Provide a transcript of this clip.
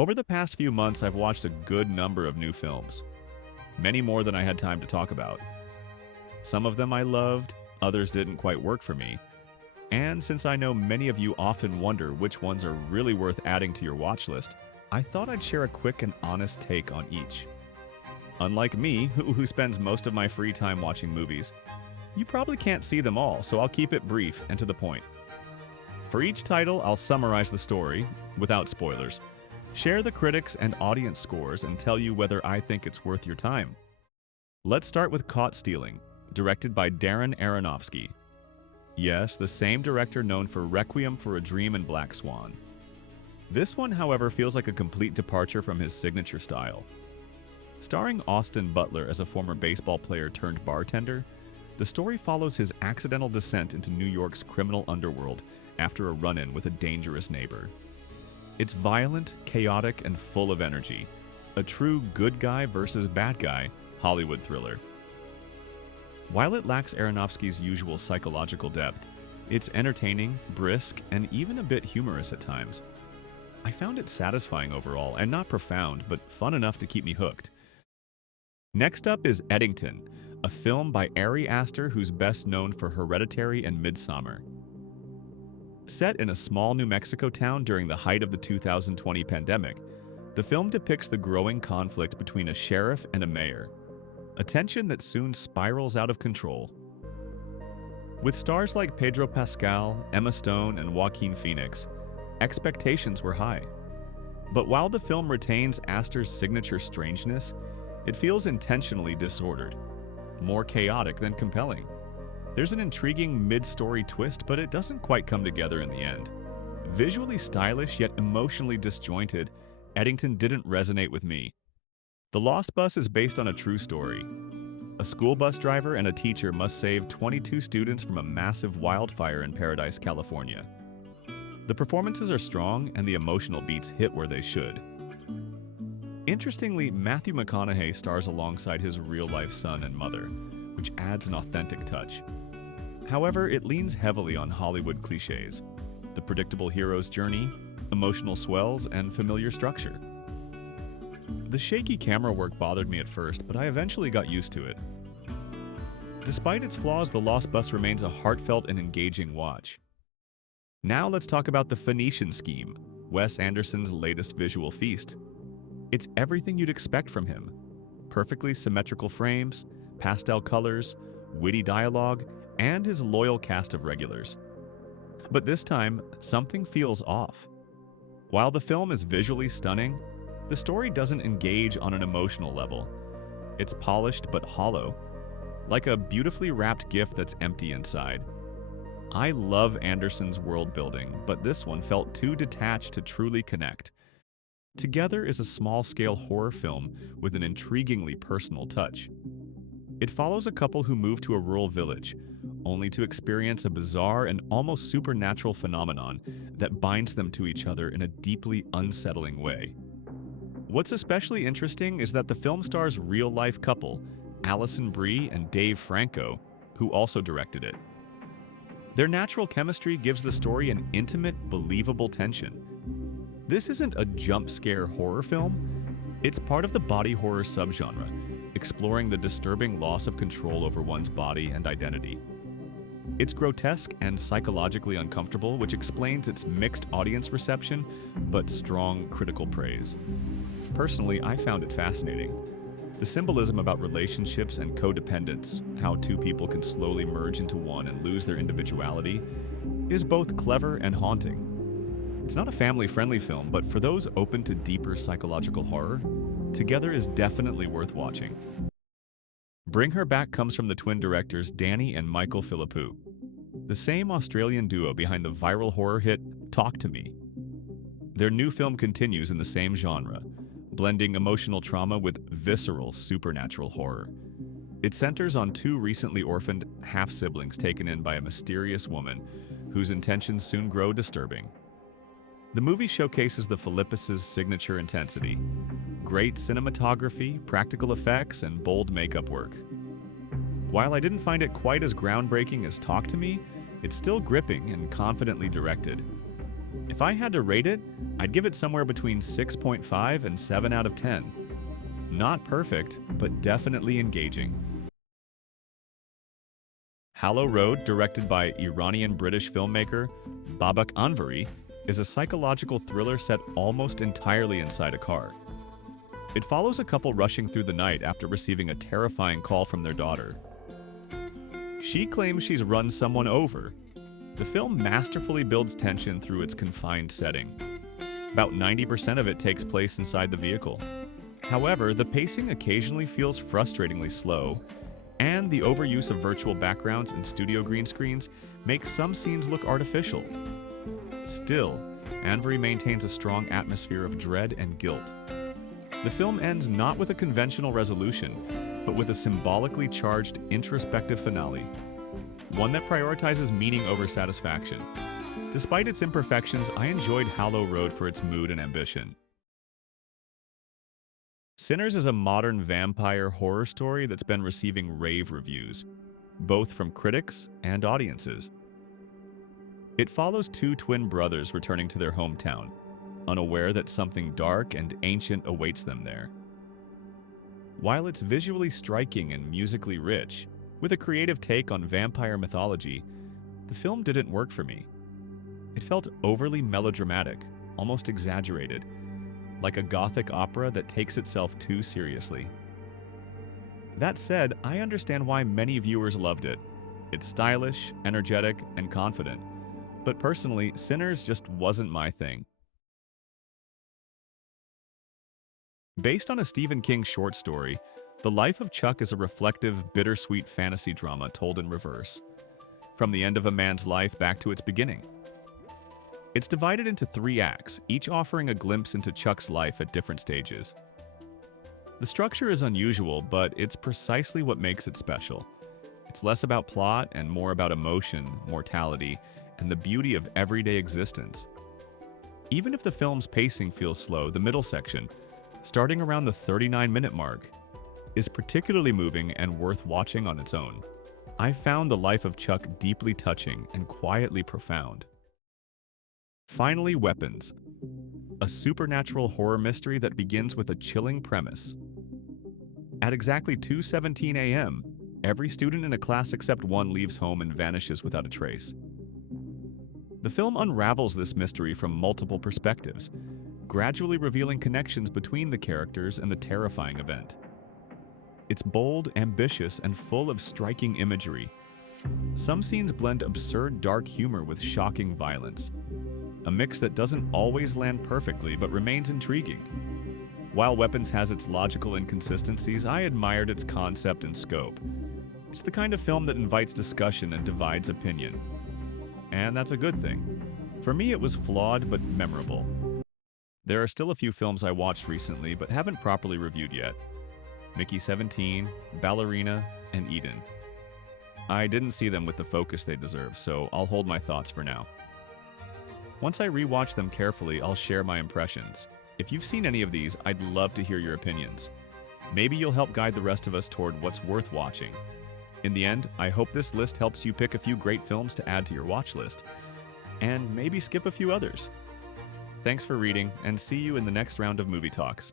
Over the past few months, I've watched a good number of new films, many more than I had time to talk about. Some of them I loved, others didn't quite work for me. And since I know many of you often wonder which ones are really worth adding to your watch list, I thought I'd share a quick and honest take on each. Unlike me, who spends most of my free time watching movies, you probably can't see them all, so I'll keep it brief and to the point. For each title, I'll summarize the story, without spoilers, share the critics and audience scores, and tell you whether I think it's worth your time. Let's start with Caught Stealing, directed by Darren Aronofsky. Yes, the same director known for Requiem for a Dream and Black Swan. This one, however, feels like a complete departure from his signature style. Starring Austin Butler as a former baseball player turned bartender, the story follows his accidental descent into New York's criminal underworld after a run-in with a dangerous neighbor. It's violent, chaotic, and full of energy. A true good guy versus bad guy Hollywood thriller. While it lacks Aronofsky's usual psychological depth, it's entertaining, brisk, and even a bit humorous at times. I found it satisfying overall, and not profound, but fun enough to keep me hooked. Next up is Eddington, a film by Ari Aster who's best known for Hereditary and Midsommar. Set in a small New Mexico town during the height of the 2020 pandemic, the film depicts the growing conflict between a sheriff and a mayor, a tension that soon spirals out of control. With stars like Pedro Pascal, Emma Stone, and Joaquin Phoenix, expectations were high. But while the film retains Aster's signature strangeness, it feels intentionally disordered, more chaotic than compelling. There's an intriguing mid-story twist, but it doesn't quite come together in the end. Visually stylish yet emotionally disjointed, Eddington didn't resonate with me. The Lost Bus is based on a true story. A school bus driver and a teacher must save 22 students from a massive wildfire in Paradise, California. The performances are strong and the emotional beats hit where they should. Interestingly, Matthew McConaughey stars alongside his real-life son and mother, which adds an authentic touch. However, it leans heavily on Hollywood cliches: the predictable hero's journey, emotional swells, and familiar structure. The shaky camera work bothered me at first, but I eventually got used to it. Despite its flaws, The Lost Bus remains a heartfelt and engaging watch. Now let's talk about The Phoenician Scheme, Wes Anderson's latest visual feast. It's everything you'd expect from him. Perfectly symmetrical frames, pastel colors, witty dialogue, and his loyal cast of regulars. But this time, something feels off. While the film is visually stunning, the story doesn't engage on an emotional level. It's polished but hollow, like a beautifully wrapped gift that's empty inside. I love Anderson's world building, but this one felt too detached to truly connect. Together is a small-scale horror film with an intriguingly personal touch. It follows a couple who move to a rural village, only to experience a bizarre and almost supernatural phenomenon that binds them to each other in a deeply unsettling way. What's especially interesting is that the film stars real-life couple, Alison Brie and Dave Franco, who also directed it. Their natural chemistry gives the story an intimate, believable tension. This isn't a jump-scare horror film. It's part of the body horror subgenre, exploring the disturbing loss of control over one's body and identity. It's grotesque and psychologically uncomfortable, which explains its mixed audience reception, but strong critical praise. Personally, I found it fascinating. The symbolism about relationships and codependence, how two people can slowly merge into one and lose their individuality, is both clever and haunting. It's not a family-friendly film, but for those open to deeper psychological horror, Together is definitely worth watching. Bring Her Back comes from the twin directors Danny and Michael Philippou, the same Australian duo behind the viral horror hit Talk to Me. Their new film continues in the same genre, blending emotional trauma with visceral supernatural horror. It centers on two recently orphaned half-siblings taken in by a mysterious woman whose intentions soon grow disturbing. The movie showcases the Philippus' signature intensity, great cinematography, practical effects, and bold makeup work. While I didn't find it quite as groundbreaking as Talk to Me, it's still gripping and confidently directed. If I had to rate it, I'd give it somewhere between 6.5 and 7 out of 10. Not perfect, but definitely engaging. Hollow Road, directed by Iranian-British filmmaker Babak Anvari, is a psychological thriller set almost entirely inside a car. It follows a couple rushing through the night after receiving a terrifying call from their daughter. She claims she's run someone over. The film masterfully builds tension through its confined setting. About 90% of it takes place inside the vehicle. However, the pacing occasionally feels frustratingly slow, and the overuse of virtual backgrounds and studio green screens makes some scenes look artificial. Still, Anvari maintains a strong atmosphere of dread and guilt. The film ends not with a conventional resolution, but with a symbolically charged introspective finale, one that prioritizes meaning over satisfaction. Despite its imperfections, I enjoyed Hollow Road for its mood and ambition. Sinners is a modern vampire horror story that's been receiving rave reviews, both from critics and audiences. It follows two twin brothers returning to their hometown, unaware that something dark and ancient awaits them there. While it's visually striking and musically rich, with a creative take on vampire mythology, the film didn't work for me. It felt overly melodramatic, almost exaggerated, like a gothic opera that takes itself too seriously. That said, I understand why many viewers loved it. It's stylish, energetic, and confident. But personally, Sinners just wasn't my thing. Based on a Stephen King short story, The Life of Chuck is a reflective, bittersweet fantasy drama told in reverse, from the end of a man's life back to its beginning. It's divided into 3 acts, each offering a glimpse into Chuck's life at different stages. The structure is unusual, but it's precisely what makes it special. It's less about plot and more about emotion, mortality, and the beauty of everyday existence. Even if the film's pacing feels slow, the middle section, starting around the 39-minute mark, is particularly moving and worth watching on its own. I found The Life of Chuck deeply touching and quietly profound. Finally, Weapons, a supernatural horror mystery that begins with a chilling premise. At exactly 2:17 a.m., every student in a class except one leaves home and vanishes without a trace. The film unravels this mystery from multiple perspectives, gradually revealing connections between the characters and the terrifying event. It's bold, ambitious, and full of striking imagery. Some scenes blend absurd dark humor with shocking violence, a mix that doesn't always land perfectly but remains intriguing. While Weapons has its logical inconsistencies, I admired its concept and scope. It's the kind of film that invites discussion and divides opinion. And that's a good thing. For me, it was flawed but memorable. There are still a few films I watched recently but haven't properly reviewed yet. Mickey 17, Ballerina, and Eden. I didn't see them with the focus they deserve, so I'll hold my thoughts for now. Once I rewatch them carefully, I'll share my impressions. If you've seen any of these, I'd love to hear your opinions. Maybe you'll help guide the rest of us toward what's worth watching. In the end, I hope this list helps you pick a few great films to add to your watch list, and maybe skip a few others. Thanks for reading, and see you in the next round of Movie Talks.